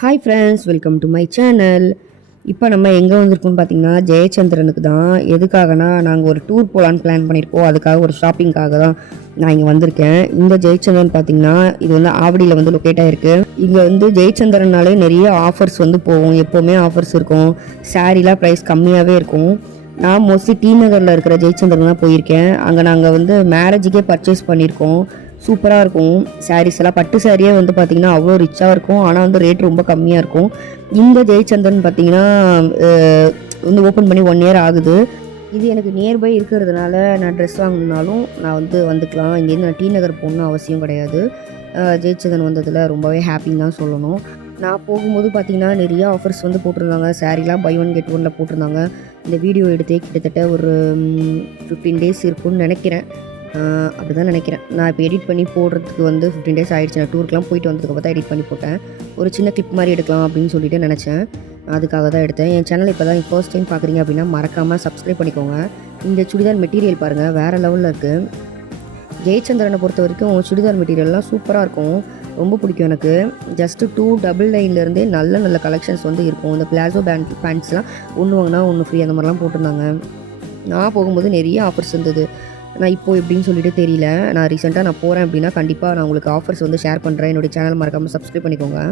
Hi friends, welcome to my channel. இப்போ நம்ம எங்கே வந்திருக்கோம்னு பார்த்தீங்கன்னா ஜெயச்சந்திரனுக்கு தான். எதுக்காகனா நாங்கள் ஒரு டூர் போகலான்னு பிளான் பண்ணியிருக்கோம். அதுக்காக ஒரு ஷாப்பிங்காக தான் நான் இங்கே வந்திருக்கேன். இந்த ஜெயச்சந்திரன் பார்த்தீங்கன்னா இது வந்து ஆவடியில் வந்து லொக்கேட் ஆகிருக்கு. இங்கே வந்து ஜெயச்சந்திரனாலே நிறைய ஆஃபர்ஸ் வந்து போகும். எப்போவுமே ஆஃபர்ஸ் இருக்கும். சாரீலாம் ப்ரைஸ் கம்மியாகவே இருக்கும். நான் மோஸ்ட்லி டி நகரில் இருக்கிற ஜெயச்சந்திரன் தான் போயிருக்கேன். அங்கே நாங்கள் வந்து மேரேஜுக்கே பர்ச்சேஸ் பண்ணியிருக்கோம். சூப்பராக இருக்கும். சாரீஸ் எல்லாம் பட்டு சாரியே வந்து பார்த்திங்கன்னா அவ்வளோ ரிச்சாக இருக்கும். ஆனால் வந்து ரேட் ரொம்ப கம்மியாக இருக்கும். இந்த ஜெயச்சந்திரன் பார்த்திங்கன்னா வந்து ஓப்பன் பண்ணி 1 இயர் ஆகுது. இது எனக்கு நியர்பை இருக்கிறதுனால நான் ட்ரெஸ் வாங்கினாலும் நான் வந்து வந்துக்கலாம். இங்கேருந்து நான் டி நகர் போகணுன்னு அவசியம் கிடையாது. ஜெயச்சந்திரன் வந்ததில் ரொம்பவே ஹாப்பின்னு தான் சொல்லணும். நான் போகும்போது பார்த்திங்கன்னா நிறைய ஆஃபர்ஸ் வந்து போட்டிருந்தாங்க. சாரீலாம் பை 1 கெட் 1ல் போட்டிருந்தாங்க. இந்த வீடியோ எடுத்தே கிட்டத்தட்ட ஒரு 15 டேஸ் இருக்கும்னு நினைக்கிறேன். அப்படி தான் நினைக்கிறேன். நான் இப்போ எடிட் பண்ணி போடுறதுக்கு வந்து 15 டேஸ் ஆகிடுச்சு. நான் டூருக்குலாம் போயிட்டு வந்ததுக்கு பார்த்தா எடிட் பண்ணி போட்டேன். ஒரு சின்ன கிளிப் மாதிரி எடுக்கலாம் அப்படின்னு சொல்லிட்டு நினச்சேன். அதுக்காக தான் எடுத்தேன். என் சேனல் இப்போ தான் ஃபர்ஸ்ட் டைம் பார்க்குறீங்க அப்படின்னா மறக்காமல் சப்ஸ்கிரைப் பண்ணிக்கோங்க. இந்த சுடிதார் மெட்டீரியல் பாருங்கள், வேறு லெவலில் இருக்குது. ஜெயச்சந்திரனை பொறுத்த வரைக்கும் சுடிதார் மெட்டீரியல்லாம் சூப்பராக இருக்கும். ரொம்ப பிடிக்கும் எனக்கு. ஜஸ்ட்டு 299 நல்ல நல்ல கலெக்ஷன்ஸ் வந்து இருக்கும். இந்த பிளாசோ பேண்ட்ஸ்லாம் ஒன்று வாங்கினா ஒன்று ஃப்ரீ அந்த மாதிரிலாம் போட்டிருந்தாங்க. நான் போகும்போது நிறைய ஆஃபர்ஸ் இருந்தது. நான் இப்போது எப்படின்னு சொல்லிட்டு தெரியல. நான் ரீசெண்டாக நான் போகிறேன் அப்படின்னா கண்டிப்பாக நான் உங்களுக்கு ஆஃபர்ஸ் வந்து ஷேர் பண்ணுறேன். என்னுடைய சேனல் மறக்காமல் சப்ஸ்கிரைப் பண்ணிக்கோங்க.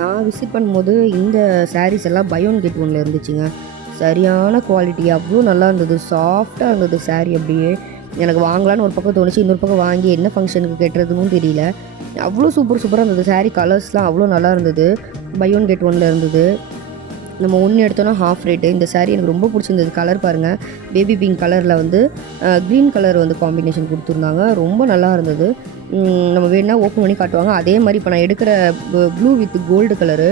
நான் விசிட் பண்ணும்போது இந்த சாரீஸ் எல்லாம் பை 1 கெட் 1ல் இருந்துச்சுங்க. சரியான குவாலிட்டி, அவ்வளோ நல்லா இருந்தது. சாஃப்டாக இருந்தது சாரீ. அப்படியே எனக்கு வாங்கலான்னு ஒரு பக்கம் தோணுச்சு. இன்னொரு பக்கம் வாங்கி என்ன ஃபங்க்ஷனுக்கு கட்டுறதுன்னு தெரியல. அவ்வளோ சூப்பராக இருந்தது. சாரீ கலர்ஸ்லாம் அவ்வளோ நல்லா இருந்தது. பை 1 கெட் 1ல் இருந்தது. நம்ம ஒன்று எடுத்தோன்னா ஹாஃப் ரேட்டு. இந்த சாரீ எனக்கு ரொம்ப பிடிச்சிருந்தது. கலர் பாருங்கள், பேபி பிங்க் கலரில் வந்து க்ரீன் கலர் வந்து காம்பினேஷன் கொடுத்துருந்தாங்க. ரொம்ப நல்லா இருந்தது. நம்ம வேணுன்னா ஓப்பன் பண்ணி காட்டுவாங்க. அதே மாதிரி இப்போ நான் எடுக்கிற ப்ளூ வித் கோல்டு கலரு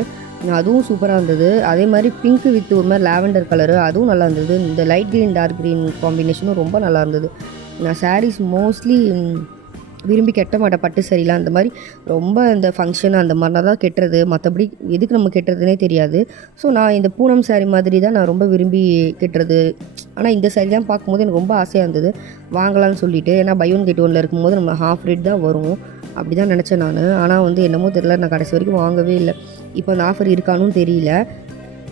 அதுவும் சூப்பராக இருந்தது. அதே மாதிரி பிங்க் வித் ஒரு மாதிரி லாவெண்டர் கலரு அதுவும் நல்லா இருந்தது. இந்த லைட் க்ரீன் டார்க் க்ரீன் காம்பினேஷனும் ரொம்ப நல்லா இருந்தது. நான் சாரீஸ் மோஸ்ட்லி விரும்பி கட்ட மாட்டேன். பட்டு சரிலாம் அந்த மாதிரி ரொம்ப இந்த ஃபங்க்ஷன் அந்த மாதிரினா தான் கெட்டுறது. மற்றபடி எதுக்கு நம்ம கெட்டுறதுனே தெரியாது. ஸோ நான் இந்த பூனம் சாரீ மாதிரி தான் நான் ரொம்ப விரும்பி கெட்டுறது. ஆனால் இந்த சாரீலாம் பார்க்கும்போது எனக்கு ரொம்ப ஆசையாக இருந்தது வாங்கலாம்னு சொல்லிட்டு. ஏன்னா பை 1 கெட் 1ல் இருக்கும்போது நம்ம ஹாஃப் ரேட் தான் வரும் அப்படி தான் நினச்சேன் நான். ஆனால் வந்து என்னமோ தெரியல, நான் கடைசி வரைக்கும் வாங்கவே இல்லை. இப்போ அந்த ஆஃபர் இருக்கானும் தெரியல.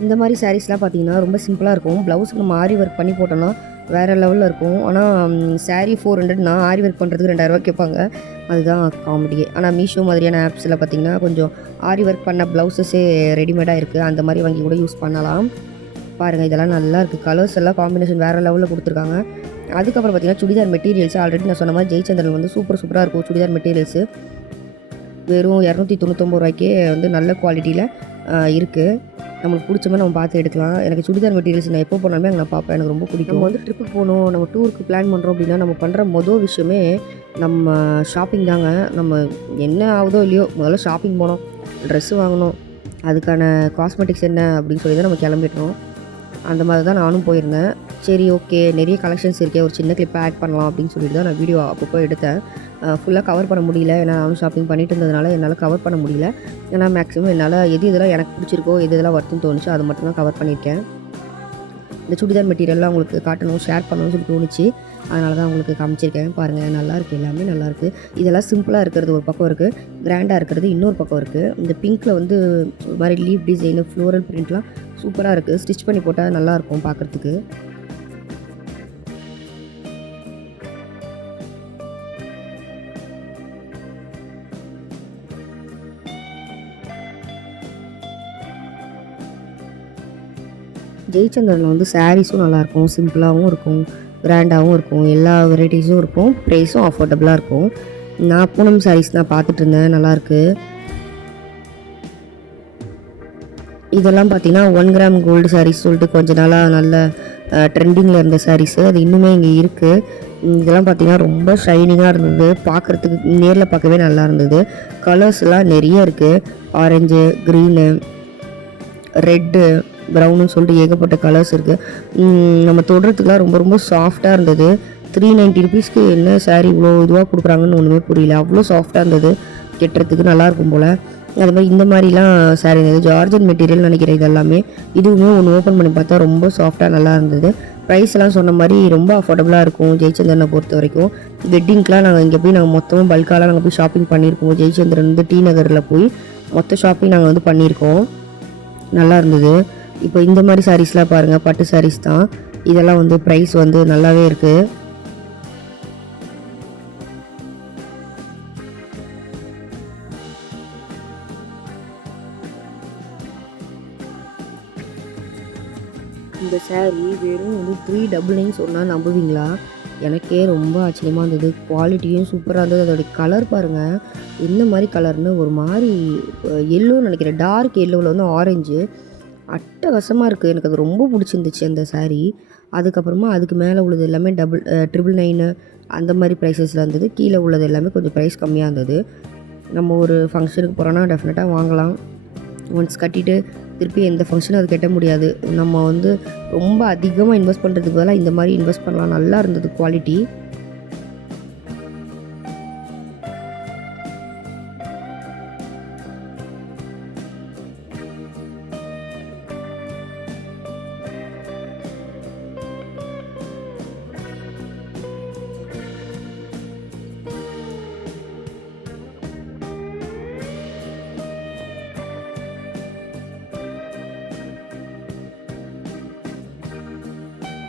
இந்த மாதிரி சாரீஸ்லாம் பார்த்திங்கன்னா ரொம்ப சிம்பிளாக இருக்கும். ப்ளவுஸுக்கு நம்ம ஆரி ஒர்க் பண்ணி போட்டோன்னா வேறு லெவலில் இருக்கும். ஆனால் சாரீ 400 ஆரி ஒர்க் பண்ணுறதுக்கு 2000 கேட்பாங்க. அதுதான் காமெடியே. ஆனால் மீஷோ மாதிரியான ஆப்ஸில் பார்த்திங்கன்னா கொஞ்சம் ஆரி ஒர்க் பண்ண ப்ளவுஸஸே ரெடிமேடாக இருக்குது. அந்த மாதிரி வாங்கி கூட யூஸ் பண்ணலாம். பாருங்கள், இதெல்லாம் நல்லா இருக்குது. கலர்ஸ் எல்லாம் காம்பினேஷன் வேறு லெவலில் கொடுத்துருக்காங்க. அதுக்கப்புறம் பார்த்திங்கன்னா சுடிதார் மெட்டீரியல்ஸ் ஆல்ரெடி நான் சொன்ன மாதிரி ஜெயச்சந்திரன் வந்து சூப்பராக இருக்கும். சுடிதார் மெட்டீரியல்ஸு வெறும் 299 ரூபாய்க்கே வந்து நல்ல குவாலிட்டியில் இருக்குது. நம்மளுக்கு பிடிச்ச மாதிரி நம்ம பார்த்து எடுக்கலாம். எனக்கு சுடிதார் மெட்டீரியல்ஸ் நான் எப்போ போனாலுமே அங்கே நான் பார்ப்பேன். எனக்கு ரொம்ப பிடிக்கும். நம்ம வந்து ட்ரிப்புக்கு போகணும், நம்ம டூருக்கு பிளான் பண்ணுறோம் அப்படின்னா நம்ம பண்ணுற மொதல் விஷயமே நம்ம ஷாப்பிங் தாங்க. நம்ம என்ன ஆகுதோ இல்லையோ முதல்ல ஷாப்பிங் போனோம், ட்ரெஸ்ஸு வாங்கணும், அதுக்கான காஸ்மெட்டிக்ஸ் என்ன அப்படின்னு சொல்லி தான் நம்ம கிளம்பிட்டோம். அந்த மாதிரி தான் நானும் போயிருந்தேன். சரி, ஓகே, நிறைய கலெக்ஷன்ஸ் இருக்கே, ஒரு சின்ன கிளிப்பை ஆட் பண்ணலாம் அப்படின்னு சொல்லிட்டு தான் நான் வீடியோ அப்பப்போ எடுத்தேன். ஃபுல்லாக கவர் பண்ண முடியல. ஏன்னா நானும் ஷாப்பிங் பண்ணிட்டு இருந்ததுனால என்னால் கவர் பண்ண முடியல. ஏன்னா மேக்ஸிமம் என்னால் இதெல்லாம் எனக்கு பிடிச்சிருக்கோ இதெல்லாம் ஒர்த்துன்னு தோணுச்சு அது மட்டும் தான் கவர் பண்ணியிருக்கேன். இந்த சுடிதார் மெட்டீரியல்லாம் உங்களுக்கு காட்டணும், ஷேர் பண்ணணும்னு சொல்லி தோணுச்சு. அதனால தான் உங்களுக்கு காமிச்சிருக்கேன். பாருங்கள், நல்லாயிருக்கு, எல்லாமே நல்லாயிருக்கு. இதெல்லாம் சிம்பிளாக இருக்கிறது ஒரு பக்கம் இருக்குது, கிராண்டாக இருக்கிறது இன்னொரு பக்கம் இருக்குது. இந்த பிங்க்கில் வந்து ஒரு மாதிரி லீஃப் டிசைனு ஃப்ளோரல் பிரிண்ட்லாம் சூப்பராக இருக்குது. ஸ்டிச் பண்ணி போட்டால் நல்லாயிருக்கும் பார்க்குறதுக்கு. ஜெயச்சந்திரனில் வந்து சாரீஸும் நல்லாயிருக்கும், சிம்பிளாகவும் இருக்கும், கிராண்டாகவும் இருக்கும், எல்லா வெரைட்டிஸும் இருக்கும், ப்ரைஸும் அஃபோர்டபுளாக இருக்கும். நான் பூனம் சாரீஸ் தான் பார்த்துட்டு இருந்தேன், நல்லாயிருக்கு. இதெல்லாம் பார்த்தீங்கன்னா 1 கிராம் கோல்டு சாரீஸ் சொல்லிட்டு கொஞ்ச நாளாக நல்ல ட்ரெண்டிங்கில் இருந்த சாரீஸு, அது இன்னுமே இங்கே இருக்குது. இதெல்லாம் பார்த்தீங்கன்னா ரொம்ப ஷைனிங்காக இருந்தது, பார்க்குறதுக்கு நேரில் பார்க்கவே நல்லா இருந்தது. கலர்ஸ்லாம் நிறைய இருக்குது, ஆரஞ்சு, க்ரீனு, ரெட்டு, ப்ரௌனுன்னு சொல்லிட்டு ஏகப்பட்ட கலர்ஸ் இருக்குது. நம்ம தொடுறதுக்குலாம் ரொம்ப ரொம்ப சாஃப்டாக இருந்தது. 390 ருபீஸ்க்கு என்ன சாரீ இவ்வளோ இதுவாக கொடுக்குறாங்கன்னு ஒன்றுமே புரியல, அவ்வளோ சாஃப்டாக இருந்தது, கெட்டுறதுக்கு நல்லாயிருக்கும் போல். அது மாதிரி இந்த மாதிரிலாம் சாரீ இருந்தது, ஜார்ஜன் மெட்டீரியல் நினைக்கிறேன் இது எல்லாமே. இதுவுமே ஒன்று ஓப்பன் பண்ணி பார்த்தா ரொம்ப சாஃப்டாக நல்லா இருந்தது. ப்ரைஸ்லாம் சொன்ன மாதிரி ரொம்ப அஃபோர்டபுளாக இருக்கும் ஜெயச்சந்திரனை பொறுத்த வரைக்கும். வெட்டிங்க்கெலாம் நாங்கள் இங்கே போய் நாங்கள் மொத்தமாக பல்காலாம் நாங்கள் போய் ஷாப்பிங் பண்ணியிருக்கோம். ஜெயச்சந்திரன் வந்து டி நகரில் போய் மொத்த ஷாப்பிங் நாங்கள் வந்து பண்ணியிருக்கோம், நல்லா இருந்தது. இப்போ இந்த மாதிரி சாரீஸ்லாம் பாருங்கள், பட்டு சாரீஸ் தான் இதெல்லாம், வந்து ப்ரைஸ் வந்து நல்லாவே இருக்குது. இந்த சாரீ வெறும் வந்து 399 சொன்னால் நம்புவீங்களா? எனக்கே ரொம்ப ஆச்சரியமாக இருந்தது, குவாலிட்டியும் சூப்பராக இருந்தது. அதோடைய கலர் பாருங்கள், என்ன மாதிரி கலர்னு, ஒரு மாதிரி எல்லோன்னு நினைக்கிறேன், டார்க் எல்லோவில் வந்து ஆரஞ்சு, அட்டகாசமாக இருக்குது. எனக்கு அது ரொம்ப பிடிச்சிருந்துச்சு அந்த சாரீ. அதுக்கப்புறமா அதுக்கு மேலே உள்ளது எல்லாமே 999 அந்த மாதிரி ப்ரைஸஸில் இருந்தது. கீழே உள்ளது எல்லாமே கொஞ்சம் ப்ரைஸ் கம்மியாக இருந்தது. நம்ம ஒரு ஃபங்க்ஷனுக்கு போகிறோன்னா டெஃபினட்டாக வாங்கலாம். ஒன்ஸ் கட்டிட்டு திருப்பி எந்த ஃபங்க்ஷனும் அது கட்ட முடியாது. நம்ம வந்து ரொம்ப அதிகமாக இன்வெஸ்ட் பண்ணுறதுக்கு பதிலாக இந்த மாதிரி இன்வெஸ்ட் பண்ணலாம். நல்லா இருந்தது குவாலிட்டி.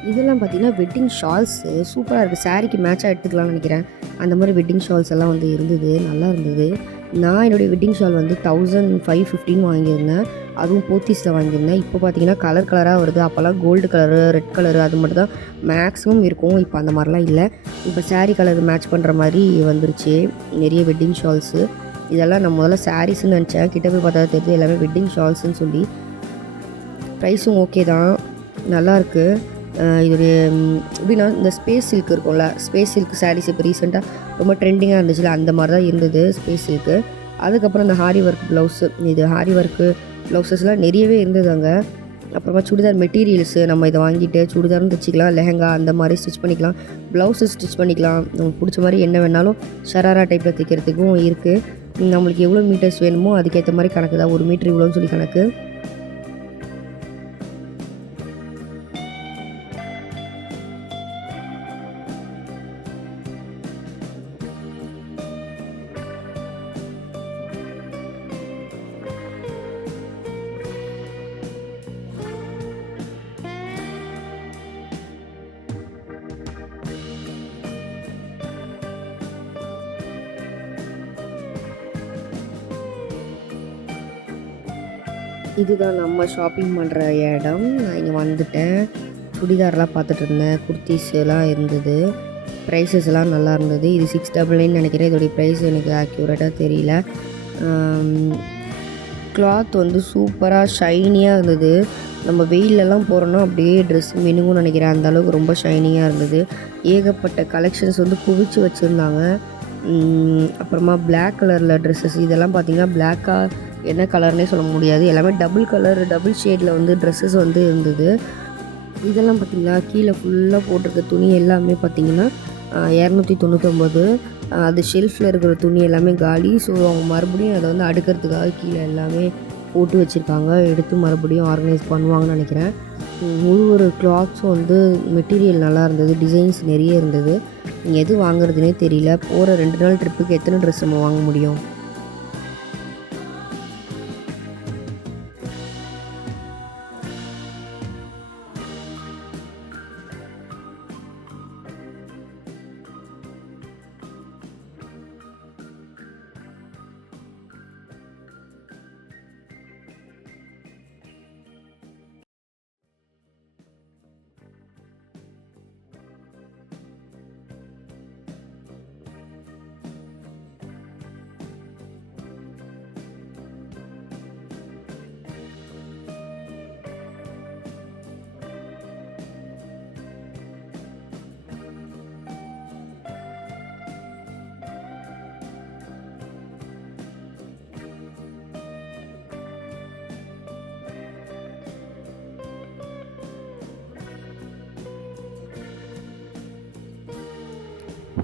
இதெல்லாம் பார்த்தீங்கன்னா வெட்டிங் ஷால்ஸு சூப்பராக இருக்குது, சாரீக்கு மேட்சாக எடுத்துக்கலாம்னு நினைக்கிறேன். அந்த மாதிரி வெட்டிங் ஷால்ஸ் எல்லாம் வந்து இருந்தது, நல்லா இருந்தது. நான் என்னுடைய வெட்டிங் ஷால் வந்து 1515 வாங்கியிருந்தேன், அதுவும் போத்தீஸில் வாங்கியிருந்தேன். இப்போ பார்த்தீங்கன்னா கலர் கலராக வருது, அப்போல்லாம் கோல்டு கலரு, ரெட் கலரு அது மட்டும் தான் மேக்ஸிமம் இருக்கும். இப்போ அந்த மாதிரிலாம் இல்லை, இப்போ சாரீ கலர் மேட்ச் பண்ணுற மாதிரி வந்துருச்சு நிறைய வெட்டிங் ஷால்ஸு. இதெல்லாம் நான் முதல்ல சாரீஸ்ன்னு நினச்சேன், கிட்ட போய் பார்த்தா தெரியுது எல்லாமே வெட்டிங் ஷால்ஸுன்னு சொல்லி. ப்ரைஸும் ஓகே தான், நல்லாயிருக்கு. இதோடைய எப்படின்னா இந்த ஸ்பேஸ் சில்க் இருக்கும்ல, ஸ்பேஸ் சில்க் சாரீஸ் இப்போ ரீசெண்டாக ரொம்ப ட்ரெண்டிங்காக இருந்துச்சுல, அந்த மாதிரி தான் இருந்தது ஸ்பேஸ் சில்க்கு. அதுக்கப்புறம் இந்த ஹாரி ஒர்க் ப்ளவுஸு, இது ஹாரி ஒர்க்கு ப்ளவுஸஸ்லாம் நிறையவே இருந்தது அங்கே. அப்புறமா சுடிதார் மெட்டீரியல்ஸு, நம்ம இதை வாங்கிட்டு சுடிதாரும் தைச்சிக்கலாம், லெஹங்கா அந்த மாதிரி ஸ்டிச் பண்ணிக்கலாம், ப்ளவுஸு ஸ்டிச் பண்ணிக்கலாம், நமக்கு பிடிச்ச மாதிரி என்ன வேணாலும் ஷராரா டைப்பில் தைக்கிறதுக்கும் இருக்குது. நம்மளுக்கு எவ்வளோ மீட்டர்ஸ் வேணுமோ அதுக்கேற்ற மாதிரி கணக்கு தான், 1 மீட்ரு இவ்வளோன்னு சொல்லி கணக்கு. இதுதான் நம்ம ஷாப்பிங் பண்ணுற இடம். நான் இங்கே வந்துட்டேன், சுடிதார்லாம் பார்த்துட்டு இருந்தேன், குர்த்திஸ்லாம் இருந்தது, ப்ரைஸஸ்லாம் நல்லா இருந்தது. இது 699 நினைக்கிறேன், இதோடைய ப்ரைஸ் எனக்கு ஆக்யூரேட்டாக தெரியல. கிளாத் வந்து சூப்பராக ஷைனியாக இருந்தது, நம்ம வெயிலெல்லாம் போகிறோன்னா அப்படியே ட்ரெஸ் மினுங்கும்னு நினைக்கிறேன், அந்தளவுக்கு ரொம்ப ஷைனிங்காக இருந்தது. ஏகப்பட்ட கலெக்ஷன்ஸ் வந்து குவிச்சு வச்சுருந்தாங்க. அப்புறமா பிளாக் கலரில் ட்ரெஸ்ஸஸ், இதெல்லாம் பார்த்திங்கன்னா பிளாக்காக என்ன கலர்னே சொல்ல முடியாது, எல்லாமே டபுள் கலர் டபுள் ஷேடில் வந்து ட்ரெஸ்ஸஸ் வந்து இருந்தது. இதெல்லாம் பார்த்திங்களா, கீழே ஃபுல்லாக போட்டிருக்க துணி எல்லாமே பார்த்திங்கன்னா 299. அது ஷெல்ஃபில் இருக்கிற துணி எல்லாமே காலி. ஸோ அவங்க மறுபடியும் அதை வந்து அடுக்கிறதுக்காக கீழே எல்லாமே போட்டு வச்சுருக்காங்க, எடுத்து மறுபடியும் ஆர்கனைஸ் பண்ணுவாங்கன்னு நினைக்கிறேன். ஒரு கிளாத்ஸும் வந்து மெட்டீரியல் நல்லா இருந்தது, டிசைன்ஸ் நிறைய இருந்தது. நீங்கள் எது வாங்குறதுனே தெரியல, போகிற 2 நாள் ட்ரிப்புக்கு எத்தனை ட்ரெஸ் நம்ம வாங்க முடியும்?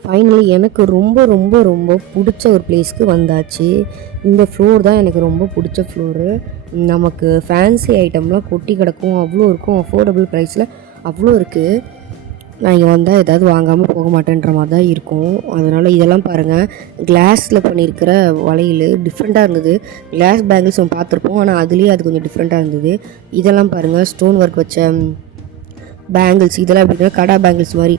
ஃபைனலி எனக்கு ரொம்ப ரொம்ப ரொம்ப பிடிச்ச ஒரு பிளேஸ்க்கு வந்தாச்சு. இந்த ஃப்ளோர் தான் எனக்கு ரொம்ப பிடிச்ச ஃப்ளோரு. நமக்கு ஃபேன்சி ஐட்டம்லாம் கொட்டி கிடக்கும், அவ்வளோ இருக்கும். அஃபோர்டபுள் ப்ரைஸில் அவ்வளோ இருக்குது. நான் இங்கே வந்தால் ஏதாவது வாங்காமல் போக மாட்டேன்ற மாதிரி தான் இருக்கும். அதனால் இதெல்லாம் பாருங்கள், கிளாஸில் பண்ணியிருக்கிற வளையல் டிஃப்ரெண்ட்டாக இருந்தது. கிளாஸ் பேங்கிள்ஸ் நம்ம பார்த்துருப்போம், ஆனால் அதுலேயே அது கொஞ்சம் டிஃப்ரெண்ட்டாக இருந்தது. இதெல்லாம் பாருங்கள், ஸ்டோன் ஒர்க் வச்ச பேங்கிள்ஸ். இதெல்லாம் எப்படின்னா கடா பேங்கிள்ஸ் மாதிரி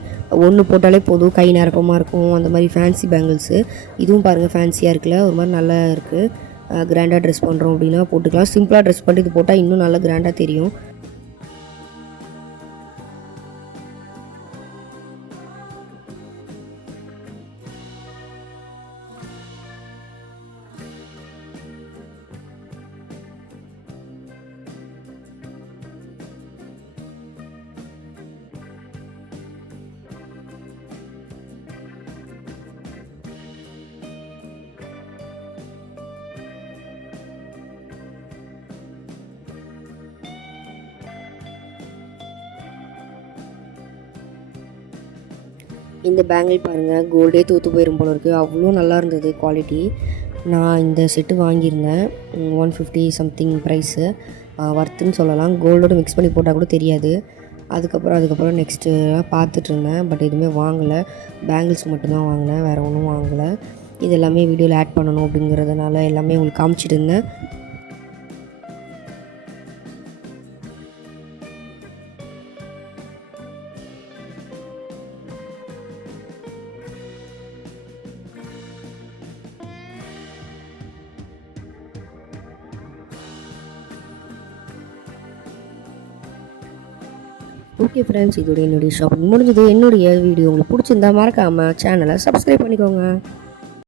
ஒன்று போட்டாலே போதும், கை நிரப்பமாக இருக்கும். அந்த மாதிரி ஃபேன்சி பேங்கிள்ஸு. இதுவும் பாருங்கள் ஃபேன்சியாக இருக்குல்ல, ஒரு மாதிரி நல்லா இருக்குது. கிராண்டாக ட்ரெஸ் பண்ணுறோம் அப்படின்னா போட்டுக்கலாம். சிம்பிளாக ட்ரெஸ் பண்ணிட்டு இது போட்டால் இன்னும் நல்லா கிராண்டாக தெரியும். இந்த பேங்கிள் பாருங்கள், கோல்டே தூத்து போயிடும் போல இருக்குது. அவ்வளோ நல்லா இருந்தது குவாலிட்டி. நான் இந்த செட்டு வாங்கியிருந்தேன். 150 சம்திங் ப்ரைஸு. ஒர்த்துன்னு சொல்லலாம். கோல்டோடு மிக்ஸ் பண்ணி போட்டால் கூட தெரியாது. அதுக்கப்புறம் நெக்ஸ்ட்டு பார்த்துட்டு இருந்தேன். பட் எதுவுமே வாங்கலை. பேங்கிள்ஸ் மட்டும்தான் வாங்கினேன், வேறு ஒன்றும் வாங்கலை. இது எல்லாமே வீடியோவில் ஆட் பண்ணணும் அப்படிங்கிறதுனால எல்லாமே உங்களுக்கு காமிச்சிட்டு இருந்தேன். ஓகே ஃப்ரெண்ட்ஸ், இதோட என்னுடைய ஷாப்பிங் முடிஞ்சது. என்னுடைய வீடியோ உங்களுக்கு பிடிச்சிருந்தா மறக்காமல் சேனலை சப்ஸ்கிரைப் பண்ணிக்கோங்க.